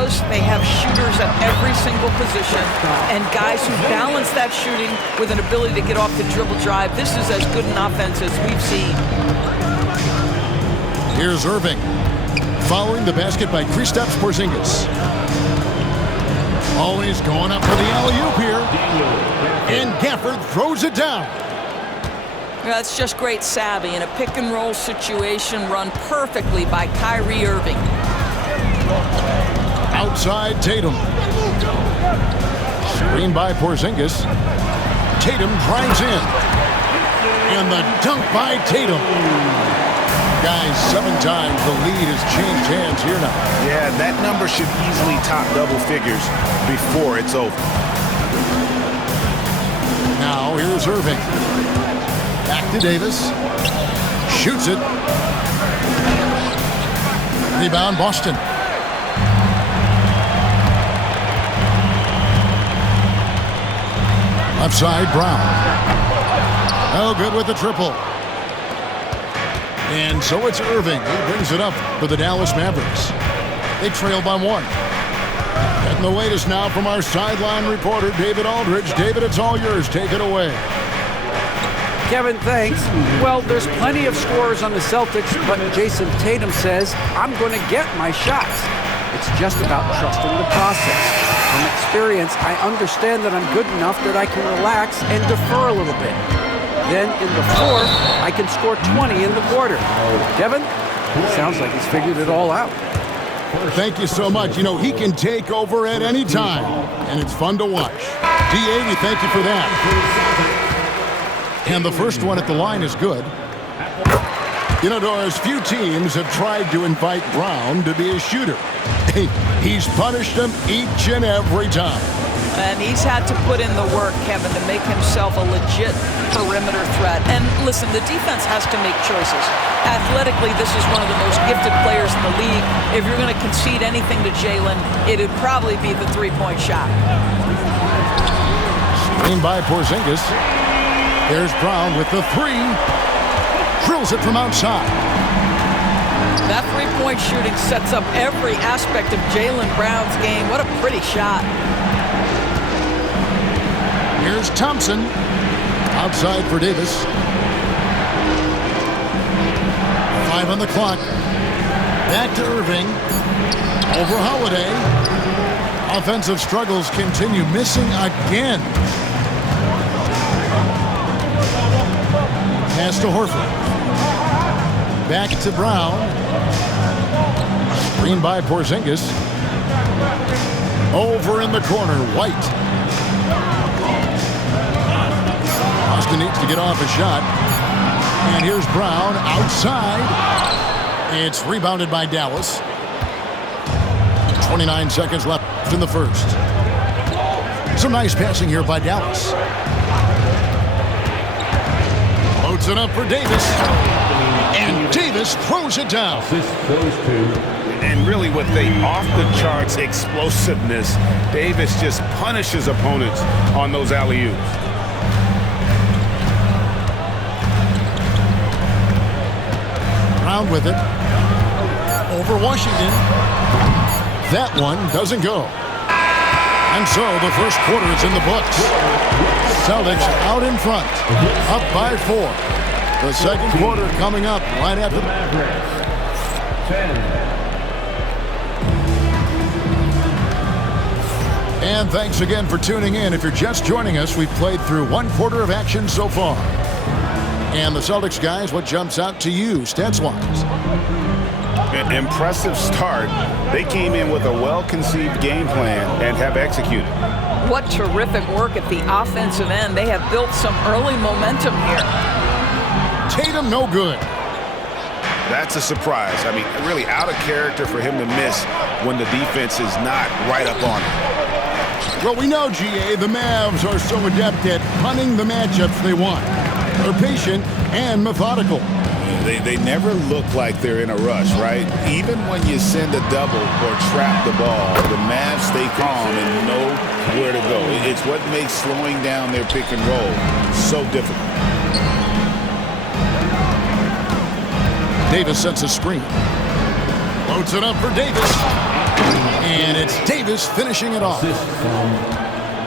because they have shooters at every single position and guys who balance that shooting with an ability to get off the dribble drive. This is as good an offense as we've seen. Here's Irving. Following the basket by Kristaps Porzingis. Always going up for the alley-oop here. And Gafford throws it down. That's just great savvy in a pick-and-roll situation run perfectly by Kyrie Irving. Outside Tatum. Screen by Porzingis. Tatum drives in. And the dunk by Tatum. Guys, 7 times the lead has changed hands here now. Yeah, that number should easily top double figures before it's over. Now here's Irving. Back to Davis. Shoots it. Rebound Boston. Left side Brown. Oh, good with the triple. And so it's Irving who brings it up for the Dallas Mavericks. They trail by 1. Getting the latest now from our sideline reporter, David Aldridge. David, it's all yours. Take it away. Kevin, thanks. Well, there's plenty of scorers on the Celtics, but Jason Tatum says, I'm going to get my shots. It's just about trusting the process. From experience, I understand that I'm good enough that I can relax and defer a little bit. Then in the fourth, I can score 20 in the quarter. Kevin, sounds like he's figured it all out. Thank you so much. You know, he can take over at any time, and it's fun to watch. D.A., we thank you for that. And the first one at the line is good. You know, Doris, few teams have tried to invite Brown to be a shooter. He's punished them each and every time. And he's had to put in the work, Kevin, to make himself a legit perimeter threat. And listen, the defense has to make choices. Athletically, this is one of the most gifted players in the league. If you're going to concede anything to Jalen, it'd probably be the three-point shot. Screen by Porzingis. There's Brown with the 3. Drills it from outside. That three-point shooting sets up every aspect of Jalen Brown's game. What a pretty shot. Here's Thompson. Outside for Davis. 5 on the clock. Back to Irving. Over Holiday. Offensive struggles continue. Missing again. Pass to Horford. Back to Brown. Screen by Porzingis. Over in the corner, White. Boston needs to get off a shot. And here's Brown outside. It's rebounded by Dallas. 29 seconds left in the first. Some nice passing here by Dallas. Loads it up for Davis. And Davis throws it down. And really with the off-the-charts explosiveness, Davis just punishes opponents on those alley-oops. Brown with it. Over Washington. That one doesn't go. And so the first quarter is in the books. Celtics out in front. Up by 4. The second quarter coming up right after the Mavericks. 10. And thanks again for tuning in. If you're just joining us, we've played through 1 quarter of action so far. And the Celtics guys, what jumps out to you stats-wise? An impressive start. They came in with a well-conceived game plan and have executed. What terrific work at the offensive end. They have built some early momentum here. Tatum no good. That's a surprise. I mean, really out of character for him to miss when the defense is not right up on him. Well, we know, GA, the Mavs are so adept at punting the matchups they want. They're patient and methodical. They never look like they're in a rush, right? Even when you send a double or trap the ball, the Mavs stay calm and know where to go. It's what makes slowing down their pick and roll so difficult. Davis sets a screen. Loads it up for Davis. And it's Davis finishing it off.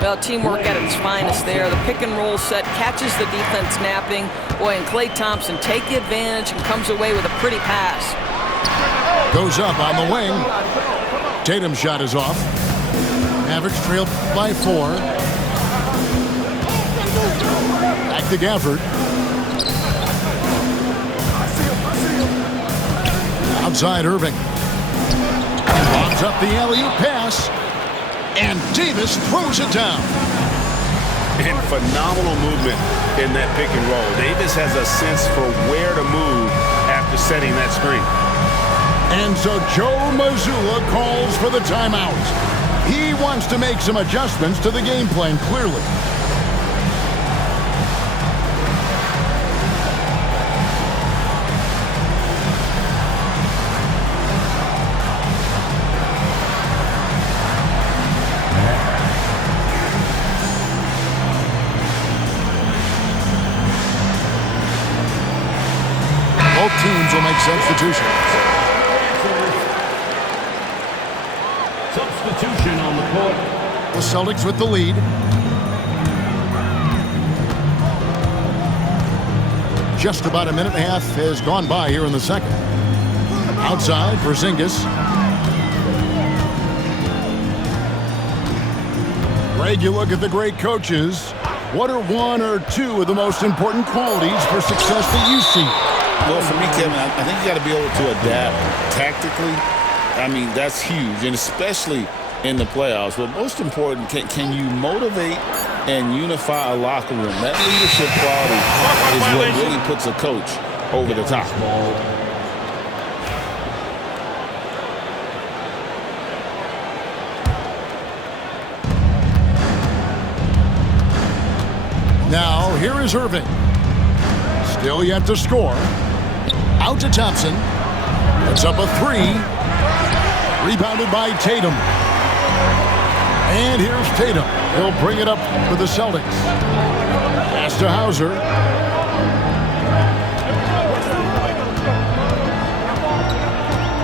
Well, teamwork at its finest there. The pick and roll set catches the defense napping. Boy, and Klay Thompson take advantage and comes away with a pretty pass. Goes up on the wing. Tatum's shot is off. Mavericks trail by 4. Back to Gafford. Outside Irving. Lobs up the alley-oop pass. And Davis throws it down. And phenomenal movement in that pick and roll. Davis has a sense for where to move after setting that screen. And so Joe Mazzulla calls for the timeout. He wants to make some adjustments to the game plan, clearly. Both teams will make substitutions. Substitution on the court. The Celtics with the lead. Just about a minute and a half has gone by here in the second. Outside, Porzingis. Greg, you look at the great coaches. What are one or two of the most important qualities for success that you see? Well, for me, Kevin, I think you got to be able to adapt tactically. I mean, that's huge, and especially in the playoffs. But most important, can you motivate and unify a locker room? That leadership quality is what really puts a coach over the top. Now, here is Irving. Still yet to score. Out to Thompson. Puts up a 3. Rebounded by Tatum. And here's Tatum. He'll bring it up for the Celtics. Pass to Hauser.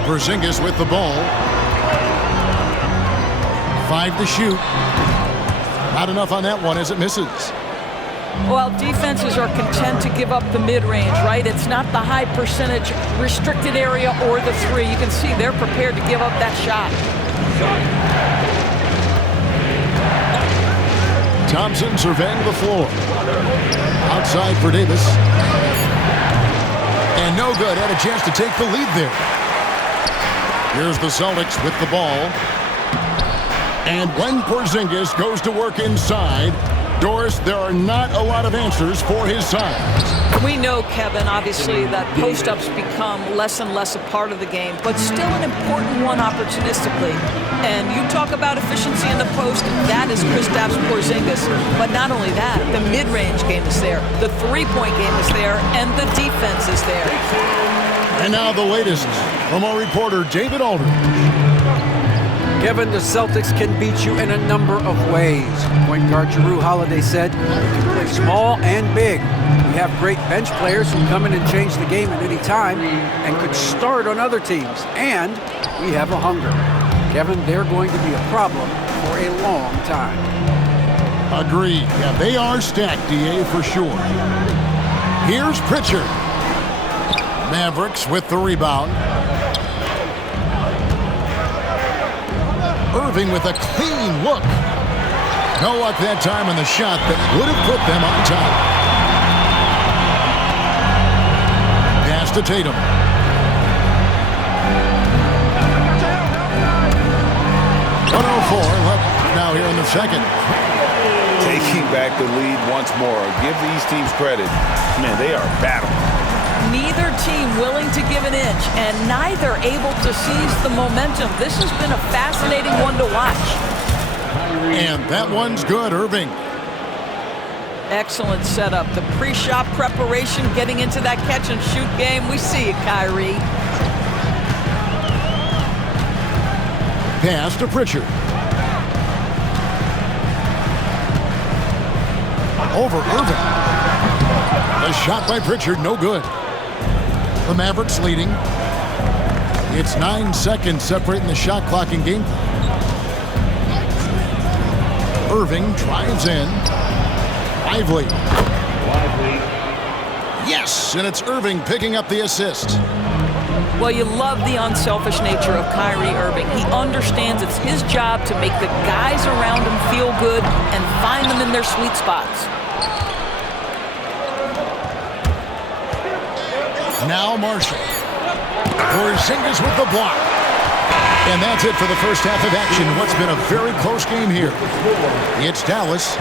Porzingis with the ball. 5 to shoot. Not enough on that one as it misses. Well, defenses are content to give up the mid-range, right? It's not the high percentage restricted area or the 3. You can see they're prepared to give up that shot. Thompson surveying the floor. Outside for Davis. And no good. Had a chance to take the lead there. Here's the Celtics with the ball. And when Porzingis goes to work inside, Doris, there are not a lot of answers for his side. We know, Kevin, obviously, that post-ups become less and less a part of the game, but still an important one opportunistically. And you talk about efficiency in the post, that is Kristaps Porzingis. But not only that, the mid-range game is there, the three-point game is there, and the defense is there. And now the latest from our reporter, David Aldridge. Kevin, the Celtics can beat you in a number of ways. Point guard Jrue Holiday said, "We can play small and big. We have great bench players who come in and change the game at any time and could start on other teams. And we have a hunger." Kevin, they're going to be a problem for a long time. Agreed. Yeah, they are stacked, DA, for sure. Here's Pritchard. Mavericks with the rebound. Irving with a clean look. No luck that time on the shot that would have put them on top. Pass to Tatum. Left now here in the second. Taking back the lead once more. Give these teams credit. Man, they are battling. Neither team willing to give an inch, and neither able to seize the momentum. This has been a fascinating one to watch. And that one's good, Irving. Excellent setup. The pre-shot preparation, getting into that catch-and-shoot game. We see you, Kyrie. Pass to Pritchard. Over Irving. The shot by Pritchard, no good. The Mavericks leading. It's 9 seconds separating the shot clock and game. Irving drives in. Lively. Yes, and it's Irving picking up the assist. Well, you love the unselfish nature of Kyrie Irving. He understands it's his job to make the guys around him feel good and find them in their sweet spots. Now Marshall. Porzingis with the block. And that's it for the first half of action. What's been a very close game here. It's Dallas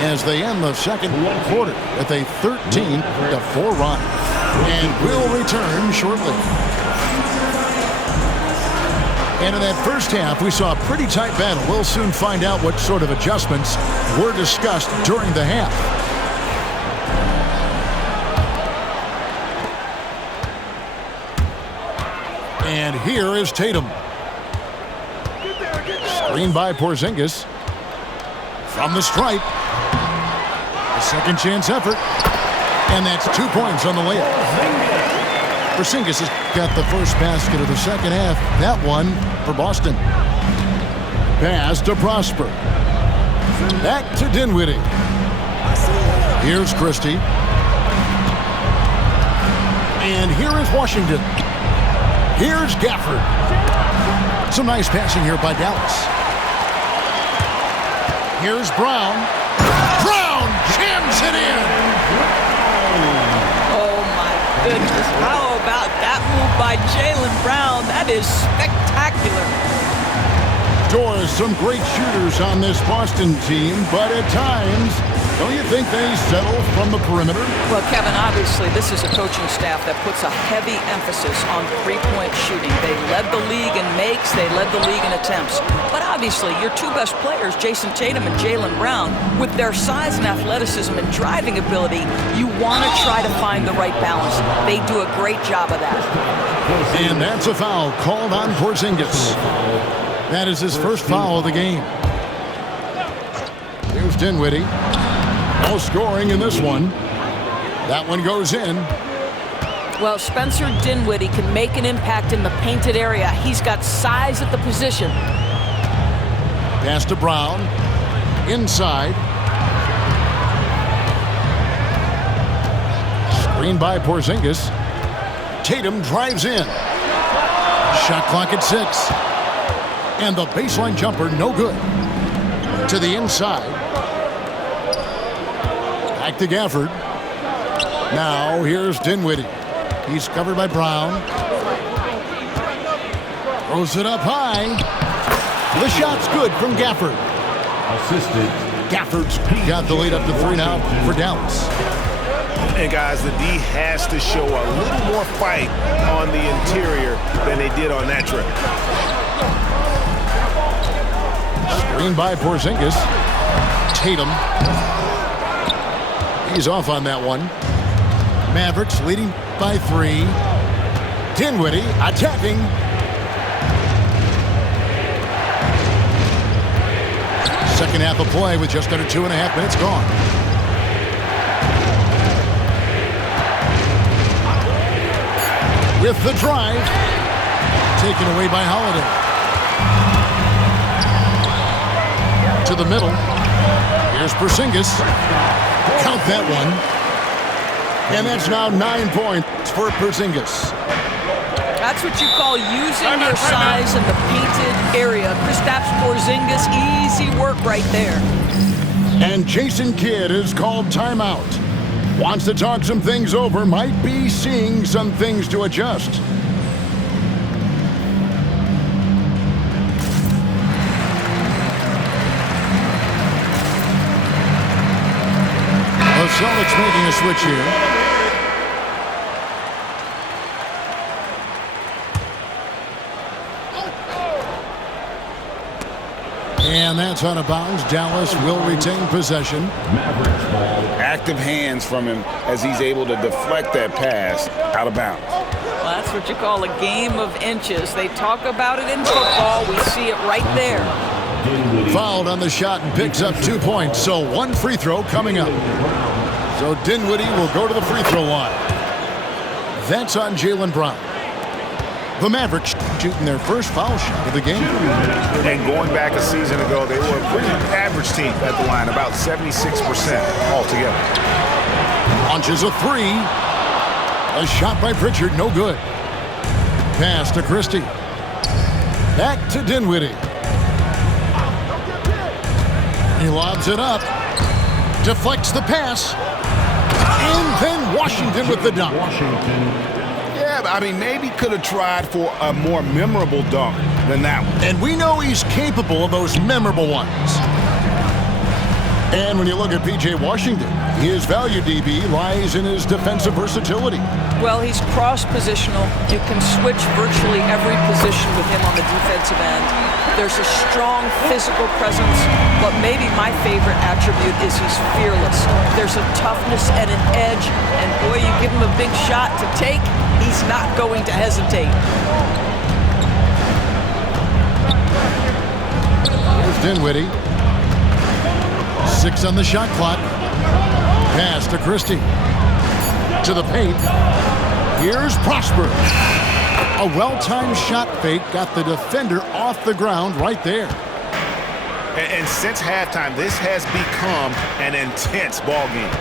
as they end the second quarter with a 13-4 run. And we'll return shortly. And in that first half, we saw a pretty tight battle. We'll soon find out what sort of adjustments were discussed during the half. And here is Tatum. Screen by Porzingis. From the stripe. A second chance effort. And that's 2 points on the layup. Porzingis has got the first basket of the second half. That one for Boston. Pass to Prosper. Back to Dinwiddie. Here's Christie. And here is Washington. Here's Gafford. Some nice passing here by Dallas. Here's Brown. Brown jams it in. Oh, my goodness. How about that move by Jaylen Brown? That is spectacular. Doors, some great shooters on this Boston team, but at times, don't you think they settle from the perimeter? Well, Kevin, obviously, this is a coaching staff that puts a heavy emphasis on three-point shooting. They led the league in makes. They led the league in attempts. But obviously, your two best players, Jason Tatum and Jaylen Brown, with their size and athleticism and driving ability, you want to try to find the right balance. They do a great job of that. And that's a foul called on Porzingis. That is his first foul of the game. Here's Dinwiddie. No scoring in this one. That one goes in. Well, Spencer Dinwiddie can make an impact in the painted area. He's got size at the position. Pass to Brown. Inside. Screen by Porzingis. Tatum drives in. Shot clock at 6. And the baseline jumper, no good. To the inside. Back to Gafford. Now here's Dinwiddie. He's covered by Brown. Throws it up high. The shot's good from Gafford. Assisted. Gafford's got the lead up to 3 now for Dallas. And guys, the D has to show a little more fight on the interior than they did on that trip. Screen by Porzingis. Tatum. He's off on that one. Mavericks leading by 3. Dinwiddie attacking. Second half of play with just under 2.5 minutes gone. With the drive. Taken away by Holiday. To the middle. Here's Porzingis. Count that one. And that's now 9 points for Porzingis. That's what you call using your size in the painted area. Kristaps Porzingis, easy work right there. And Jason Kidd is called timeout. Wants to talk some things over, might be seeing some things to adjust. The Celtics making a switch here. And that's out of bounds. Dallas will retain possession. Mavericks ball. Active hands from him as he's able to deflect that pass out of bounds. Well, that's what you call a game of inches. They talk about it in football. We see it right there. Fouled on the shot and picks up 2 points. So 1 free throw coming up. So Dinwiddie will go to the free throw line. That's on Jaylen Brown. The Mavericks shooting their first foul shot of the game. And going back a season ago, they were a pretty average team at the line, about 76% altogether. Launches a three. A shot by Pritchard, no good. Pass to Christie. Back to Dinwiddie. He lobs it up. Deflects the pass. And then Washington with the dunk. Yeah, I mean, maybe could have tried for a more memorable dunk than that one. And we know he's capable of those memorable ones. And when you look at P.J. Washington, his value, DB, lies in his defensive versatility. Well, he's cross-positional. You can switch virtually every position with him on the defensive end. There's a strong physical presence, but maybe my favorite attribute is he's fearless. There's a toughness and an edge, and boy, you give him a big shot to take, he's not going to hesitate. Here's Dinwiddie. 6 on the shot clock. Pass to Christie. To the paint. Here's Prosper. A well-timed shot fake got the defender off the ground right there. And since halftime, this has become an intense ball game.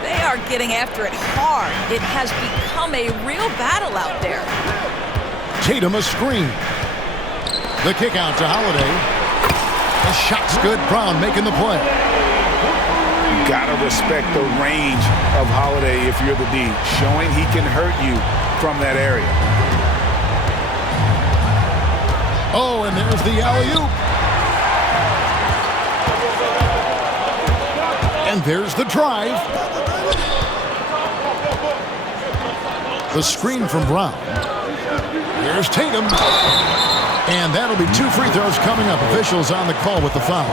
They are getting after it hard. It has become a real battle out there. Tatum a screen. The kick out to Holiday. The shot's good. Brown making the play. You gotta respect the range of Holiday if you're the D, showing he can hurt you from that area. Oh, and there's the alley-oop. And there's the drive. The screen from Brown. Here's Tatum. And that'll be 2 free throws coming up. Officials on the call with the foul.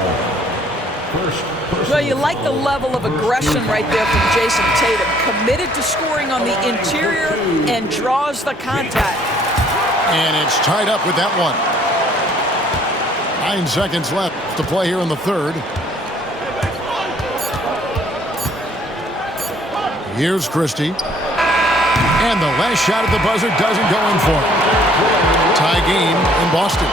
Well, you like the level of aggression right there from Jason Tatum. Committed to scoring on the interior and draws the contact. And it's tied up with that one. 9 seconds left to play here in the third. Here's Christie. And the last shot at the buzzer doesn't go in for him. Tie game in Boston.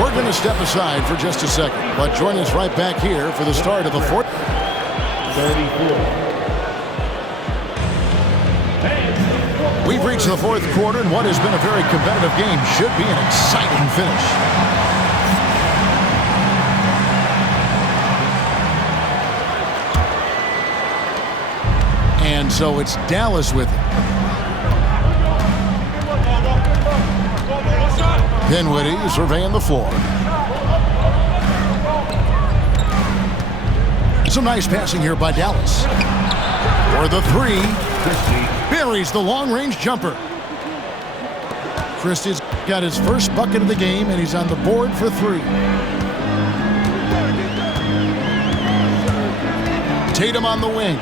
We're going to step aside for just a second, but join us right back here for the start of the fourth. 34. We've reached the fourth quarter, and what has been a very competitive game should be an exciting finish. And so it's Dallas with it. Dinwiddie surveying the floor. Some nice passing here by Dallas. For the three. Buries the long-range jumper. Christie's got his first bucket of the game, and he's on the board for 3. Tatum on the wing.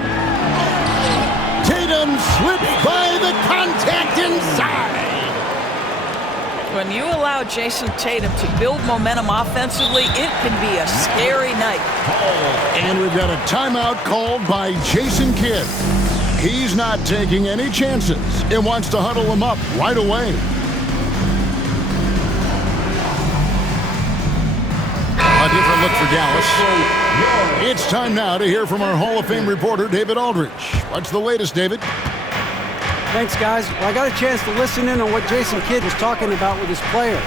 Tatum slips by the contact inside. When you allow Jason Tatum to build momentum offensively, it can be a scary night. And we've got a timeout called by Jason Kidd. He's not taking any chances and wants to huddle him up right away. A different look for Dallas. It's time now to hear from our Hall of Fame reporter, David Aldridge. What's the latest, David? Thanks, guys. Well, I got a chance to listen in on what Jason Kidd was talking about with his players.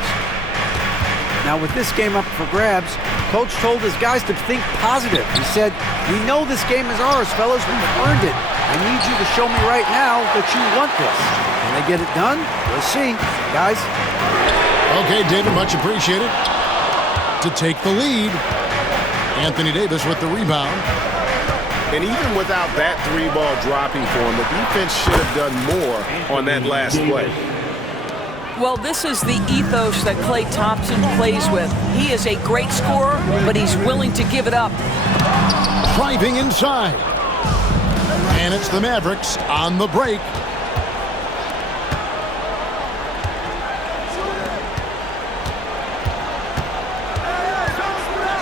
Now, with this game up for grabs, Coach told his guys to think positive. He said, "We know this game is ours, fellas. We've earned it. I need you to show me right now that you want this. Can they get it done? We'll see, guys." Okay, David, much appreciated. To take the lead, Anthony Davis with the rebound. And even without that 3-ball dropping for him, the defense should have done more on that last play. Well, this is the ethos that Klay Thompson plays with. He is a great scorer, but he's willing to give it up. Driving inside. And it's the Mavericks on the break.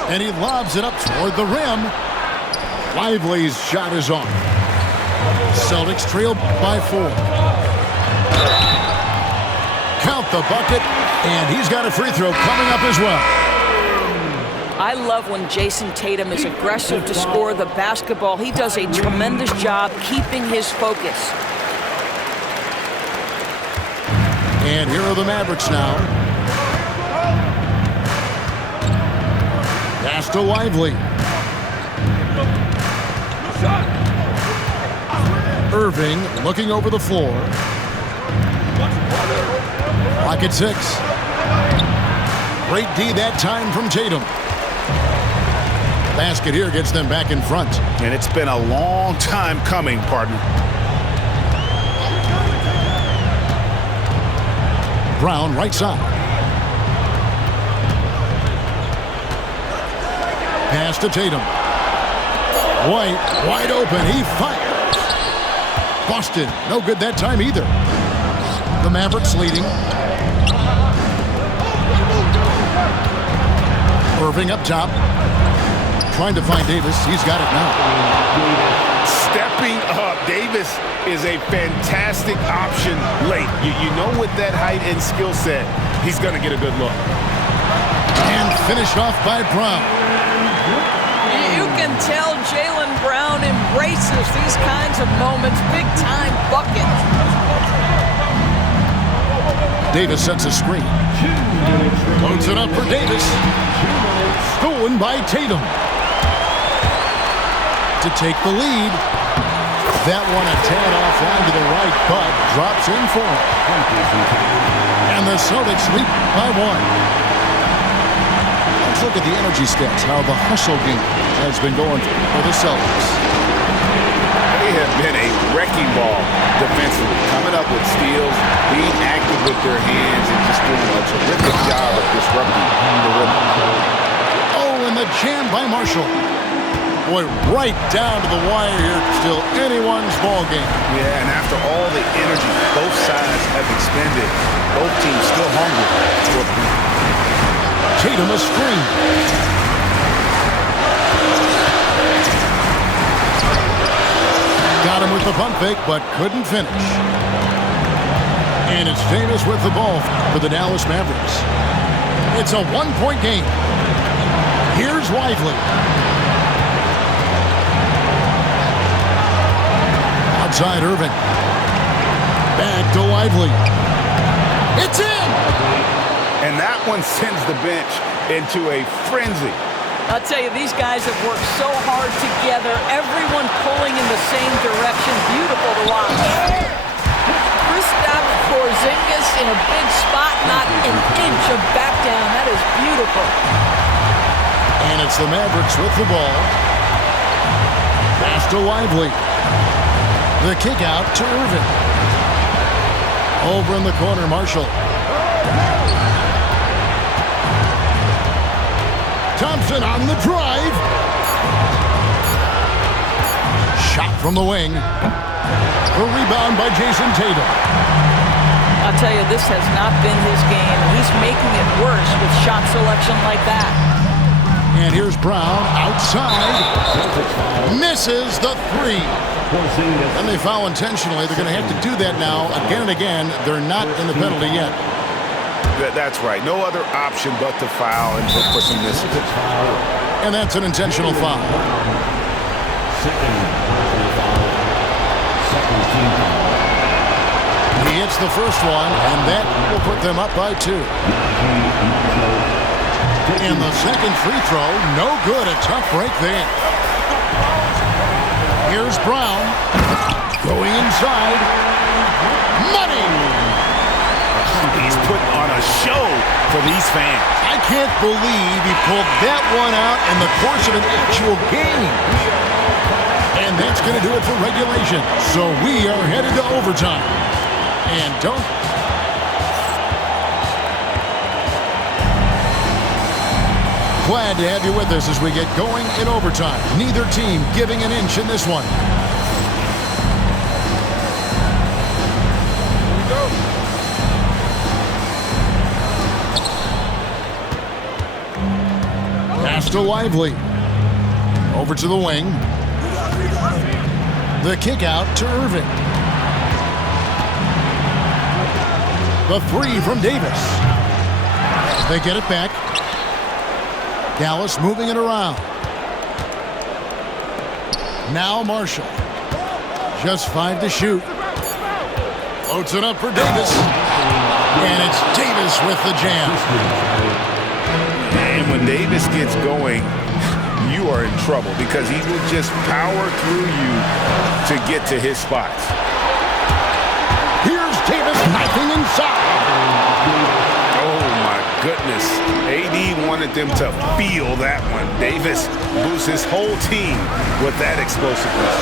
And he lobs it up toward the rim. Lively's shot is on. Celtics trail by 4. Count the bucket, and he's got a free throw coming up as well. I love when Jason Tatum is aggressive to score the basketball. He does a tremendous job keeping his focus. And here are the Mavericks now. Pass to Lively. Irving looking over the floor. Lock at 6. Great D that time from Tatum. Basket here gets them back in front. And it's been a long time coming, partner. Brown right side. Pass to Tatum. White wide open. He fires. Boston no good that time either. The Mavericks leading. Irving up top. Trying to find Davis. He's got it now. Stepping up. Davis is a fantastic option late. You know with that height and skill set, he's going to get a good look. And finished off by Brown. You can tell Jaylen Brown embraces these kinds of moments. Big-time bucket. Davis sets a screen. Loads it up for Davis. Stolen by Tatum. To take the lead. That one a tad offline to the right, but drops in for him. And the Celtics lead by 1. Let's look at the energy stats, how the hustle game has been going for the Celtics. They have been a wrecking ball defensively, coming up with steals, being active with their hands, and just doing a terrific job of disrupting the rhythm. Oh, and the jam by Marshall. Boy, right down to the wire here. Still anyone's ball game. Yeah, and after all the energy both sides have expended, both teams still hungry for a point. Tatum a screen. Got him with the pump fake, but couldn't finish. And it's famous with the ball for the Dallas Mavericks. It's a 1-point game. Here's Lively. Outside Irving. Back to Lively. It's in! And that one sends the bench into a frenzy. I'll tell you, these guys have worked so hard together. Everyone pulling in the same direction. Beautiful to watch. Kristaps Porzingis in a big spot, not an inch of back down. That is beautiful. And it's the Mavericks with the ball. Pass to Lively. The kick out to Irving. Over in the corner, Marshall. Thompson on the drive. Shot from the wing. The rebound by Jason Tatum. I'll tell you, this has not been his game. He's making it worse with shot selection like that. And here's Brown outside. Misses the 3. And they foul intentionally. They're going to have to do that now again and again. They're not in the penalty yet. That's right. No other option but to foul and look for some misses. And that's an intentional foul. He hits the first one, and that will put them up by 2. And the second free throw, no good. A tough break there. Here's Brown. Going inside. Money! He's putting on a show for these fans. I can't believe he pulled that one out in the course of an actual game. And that's going to do it for regulation. So we are headed to overtime. And don't... Glad to have you with us as we get going in overtime. Neither team giving an inch in this one. Here we go. Pass to Lively. Over to the wing. The kick out to Irving. The three from Davis. They get it back. Dallas moving it around. Now Marshall. Just 5 to shoot. Floats it up for Davis. And it's Davis with the jam. And when Davis gets going, you are in trouble because he will just power through you to get to his spots. Here's Davis knifing inside. Oh, my goodness. AD wanted them to feel that one. Davis boosts his whole team with that explosiveness.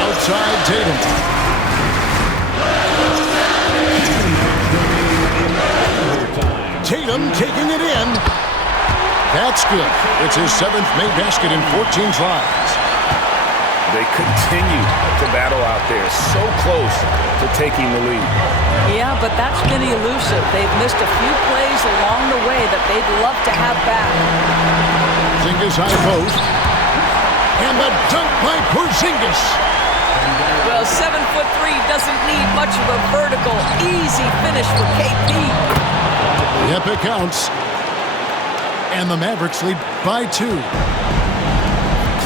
Outside Tatum. Tatum taking it in. That's good. It's his 7th made basket in 14 tries. They continue to battle out there, so close to taking the lead. Yeah, but that's been elusive. They've missed a few plays along the way that they'd love to have back. Porzingis high post. And the dunk by Porzingis. Well, 7'3" doesn't need much of a vertical, easy finish for KP. Yep, it counts. And the Mavericks lead by 2.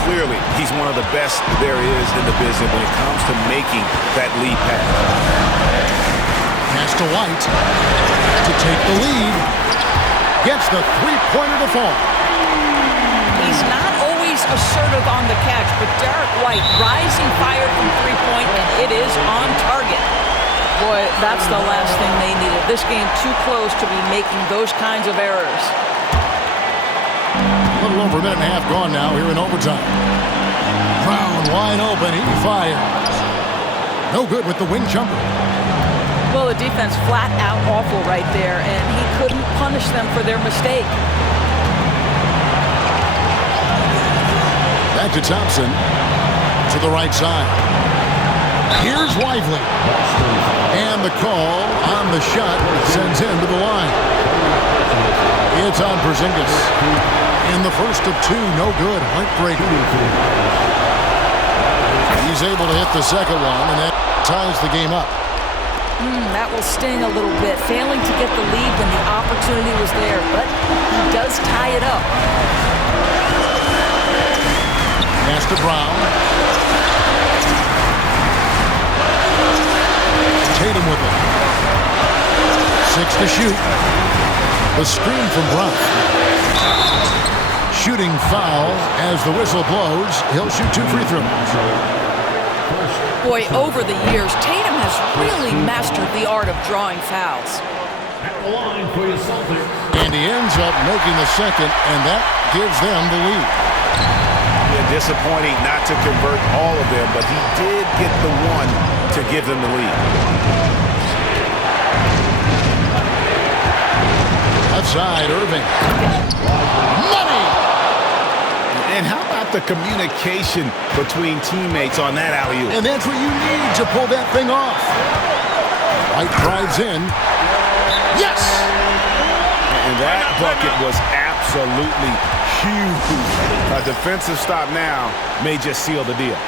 Clearly, he's one of the best there is in the business when it comes to making that lead pass. Pass to White to take the lead. Gets the three-pointer to fall. He's not always assertive on the catch, but Derek White rising fire from three-point, and it is on target. Boy, that's the last thing they needed. This game too close to be making those kinds of errors. A little over a minute and a half gone now here in overtime. Brown wide open. He fires. No good with the wing jumper. Well, the defense flat out awful right there, and he couldn't punish them for their mistake. Back to Thompson. To the right side. Here's Lively. And the call on the shot sends him to the line. It's on Porzingis. In the first of 2, no good. Heartbreaker. He's able to hit the second one, and that ties the game up. That will sting a little bit. Failing to get the lead when the opportunity was there, but he does tie it up. Pass to Brown. Tatum with it. 6 to shoot. The screen from Brown. Shooting foul as the whistle blows. He'll shoot 2 free throws. Boy, over the years, Tatum has really mastered the art of drawing fouls. At the line for your Celtics. And he ends up making the second, and that gives them the lead. Yeah, disappointing not to convert all of them, but he did get the one to give them the lead. Outside, Irving. Money! And how about the communication between teammates on that alley-oop? And that's what you need to pull that thing off. White drives in. Yes! And that bucket was absolutely huge. A defensive stop now may just seal the deal.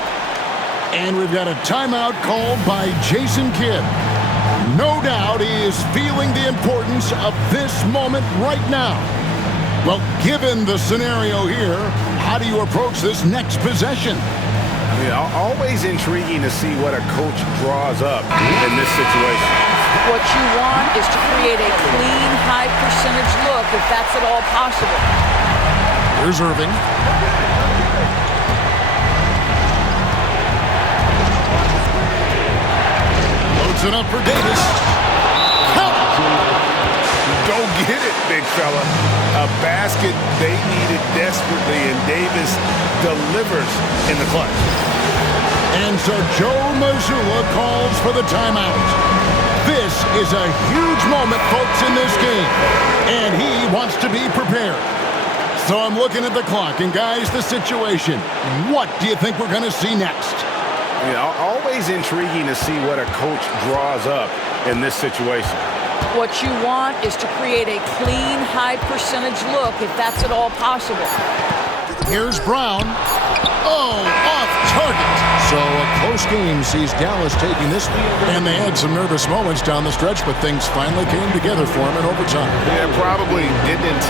And we've got a timeout called by Jason Kidd. No doubt he is feeling the importance of this moment right now. Well, given the scenario here, how do you approach this next possession? Yeah, always intriguing to see what a coach draws up in this situation. What you want is to create a clean, high percentage look if that's at all possible. Here's Irving. Loads it up for Davis. Go get it, big fella. A basket they needed desperately, and Davis delivers in the clutch. And so Joe Mazzulla calls for the timeout. This is a huge moment, folks, in this game. And he wants to be prepared. So I'm looking at the clock, and guys, the situation. What do you think we're going to see next? Yeah, always intriguing to see what a coach draws up in this situation. What you want is to create a clean, high percentage look if that's at all possible. Here's Brown. Oh, off target. So a close game sees Dallas taking this one. And they had some nervous moments down the stretch, but things finally came together for him in overtime. Yeah, probably didn't